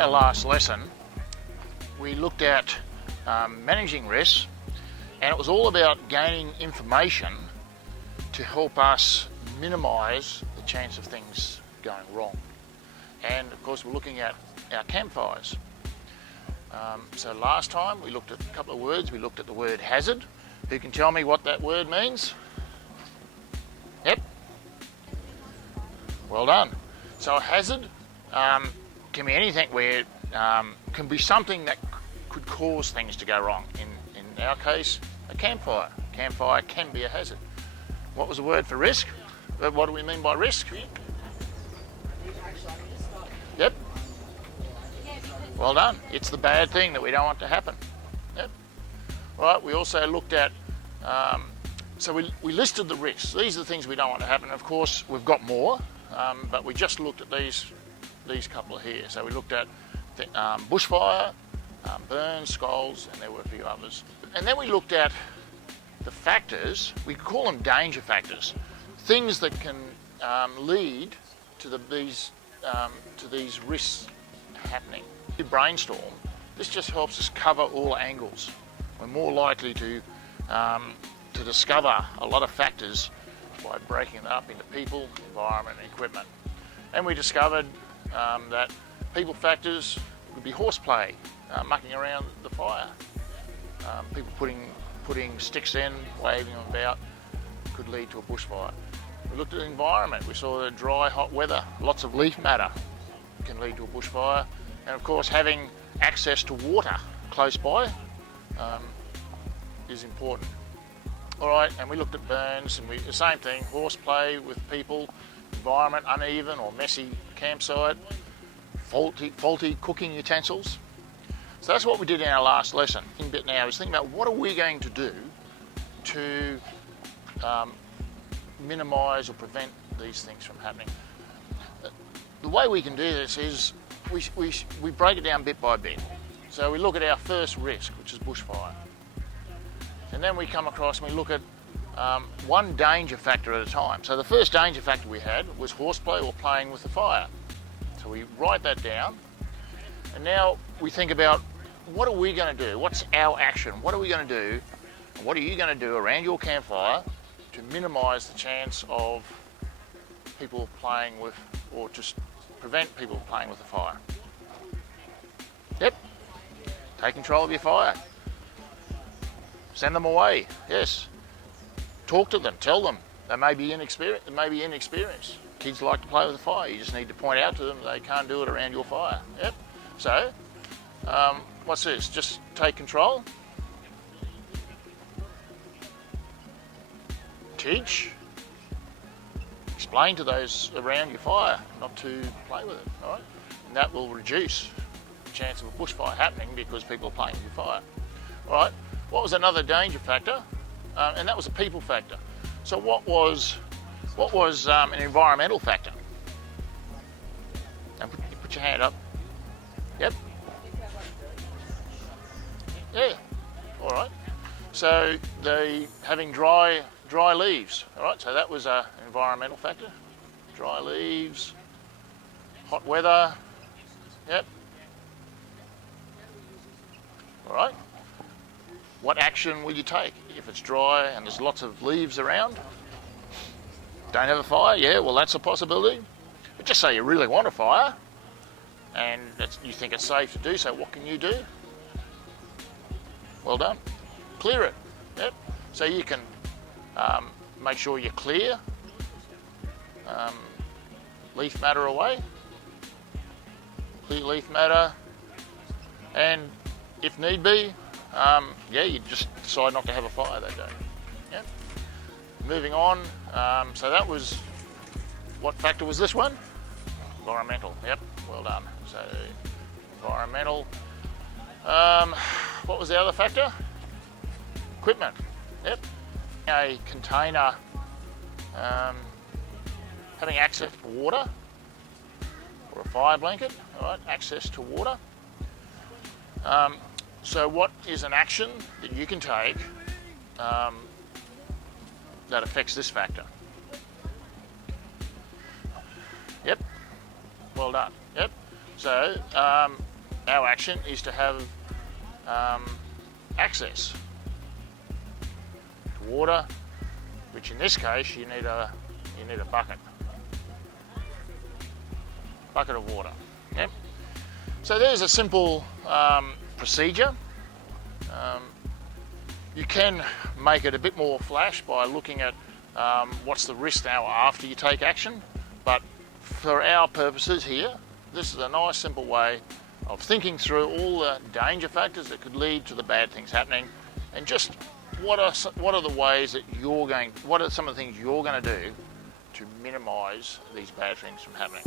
Our last lesson, we looked at managing risks, and it was all about gaining information to help us minimise the chance of things going wrong. And of course, we're looking at our campfires. So last time we looked at a couple of words. We looked at the word hazard. Who can tell me what that word means? Yep. Well done. So a hazard can be anything where can be something that could cause things to go wrong. In our case, a campfire. Campfire can be a hazard. What was the word for risk? What do we mean by risk? Yep. Well done. It's the bad thing that we don't want to happen. Yep. Right. We also looked at. So we listed the risks. These are the things we don't want to happen. Of course, we've got more, but we just looked at these couple here. So we looked at bushfire, burns, scalds, and there were a few others. And then we looked at the factors. We call them danger factors, things that can lead to these risks happening. We brainstorm. This just helps us cover all angles. We're more likely to discover a lot of factors by breaking it up into people, environment, and equipment. And we discovered that people factors would be horseplay, mucking around the fire. People putting sticks in, waving them about, could lead to a bushfire. We looked at the environment. We saw the dry, hot weather, lots of leaf matter can lead to a bushfire. And of course, having access to water close by is important. All right, and we looked at burns, and the same thing, horseplay with people, environment, uneven or messy campsite, faulty cooking utensils. So that's what we did in our last lesson. The bit now is think about what are we going to do to minimise or prevent these things from happening. The way we can do this is we break it down bit by bit. So we look at our first risk, which is bushfire. And then we come across and we look at one danger factor at a time. So the first danger factor we had was horseplay or playing with the fire. So we write that down. And now we think about what are we going to do? What's our action? What are we going to do? And what are you going to do around your campfire to minimise the chance of people playing with, or just prevent people playing with the fire? Yep. Take control of your fire. Send them away. Yes. Talk to them. Tell them. They may be inexperienced. Kids like to play with the fire. You just need to point out to them they can't do it around your fire. Yep. So, what's this? Just take control. Teach. Explain to those around your fire not to play with it. All right. And that will reduce the chance of a bushfire happening because people are playing with your fire. All right. What was another danger factor? And that was a people factor. So what was an environmental factor? And put your hand up. Yep. Yeah. All right. So having dry leaves. All right. So that was an environmental factor. Dry leaves, hot weather. Yep. All right. What action will you take if it's dry and there's lots of leaves around? Don't have a fire? Yeah, well, that's a possibility. But just say you really want a fire and you think it's safe to do so, what can you do? Well done. Clear it. Yep. So you can make sure you clear leaf matter away. Clear leaf matter. And if need be, you just decide not to have a fire that day. Yep. Moving on, so that was, what factor was this one? Environmental, yep, well done. So environmental. What was the other factor? Equipment. Yep. A container having access to water, or a fire blanket, all right, access to water. So what is an action that you can take that affects this factor? Yep, well done. Yep. So our action is to have access to water, which in this case you need a bucket of water. Yep. So there's a simple procedure. You can make it a bit more flash by looking at what's the risk now after you take action, but for our purposes here, this is a nice simple way of thinking through all the danger factors that could lead to the bad things happening, and just what are the ways that what are some of the things you're going to do to minimise these bad things from happening.